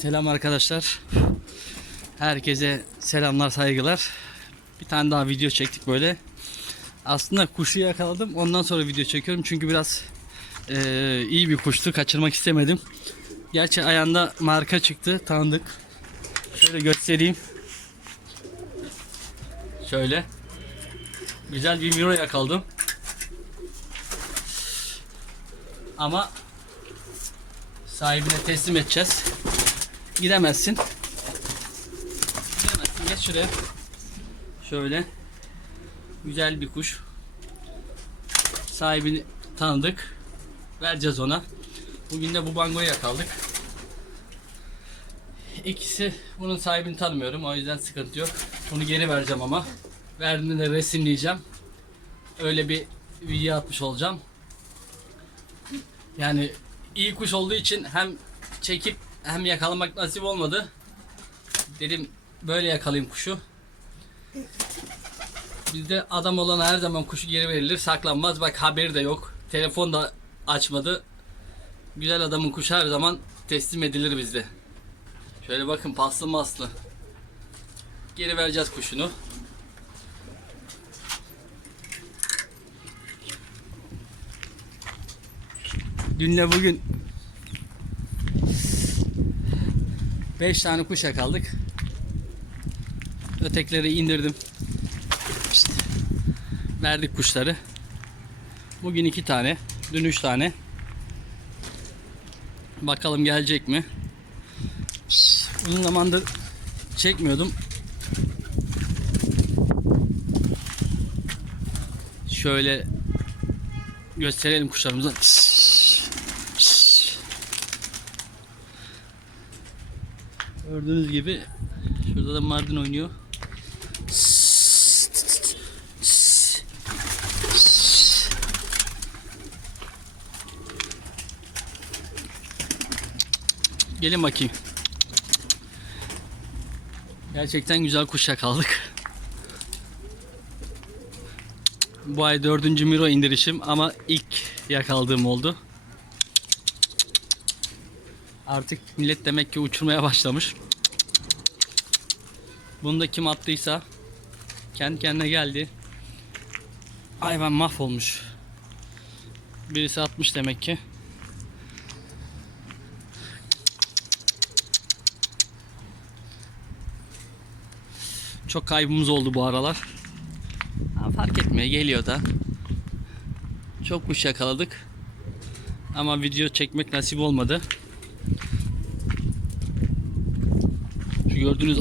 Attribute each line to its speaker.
Speaker 1: Selam arkadaşlar. Herkese selamlar, saygılar. Bir tane daha video çektik böyle. Aslında kuşu yakaladım. Ondan sonra video çekiyorum. Çünkü biraz eee, iyi bir kuştu. Kaçırmak istemedim. Gerçi ayağında marka çıktı. Tanıdık. Şöyle göstereyim. Şöyle. Güzel bir miro yakaladım. Ama sahibine teslim edeceğiz. Gidemezsin. Gidemezsin. Geç şuraya. Şöyle. Güzel bir kuş. Sahibini tanıdık. Vereceğiz ona. Bugün de bu bangoyu yakaladık. İkisi bunun sahibini tanımıyorum. O yüzden sıkıntı yok. Bunu geri vereceğim ama. Verdiğinde de resimleyeceğim. Öyle bir video atmış olacağım. Yani iyi kuş olduğu için hem çekip hem yakalamak nasip olmadı. Dedim böyle yakalayayım kuşu. Bizde adam olan her zaman kuşu geri verilir, saklanmaz. Bak haberi de yok. Telefon da açmadı. Güzel adamın kuşu her zaman teslim edilir bizde. Şöyle bakın paslı maslı. Geri vereceğiz kuşunu. Dünle bugün 5 tane kuş yakaladık. Ötekileri indirdim. İşte verdik kuşları. Bugün 2 tane, dün 3 tane. Bakalım gelecek mi? Uzun zamandır çekmiyordum. Şöyle gösterelim kuşlarımızı. Gördüğünüz gibi şurada da Mardin oynuyor. Gelin bakayım. Gerçekten güzel kuş yakaladık. Bu ay dördüncü Miro indirişim ama ilk yakaladığım oldu. Artık millet demek ki uçurmaya başlamış. Bunu da kim attıysa kendi kendine geldi. Hayvan mahvolmuş. Birisi atmış demek ki. Çok kaybımız oldu bu aralar. Ama fark etmiyor geliyor da. Çok kuş yakaladık. Ama video çekmek nasip olmadı. Şu gördüğünüz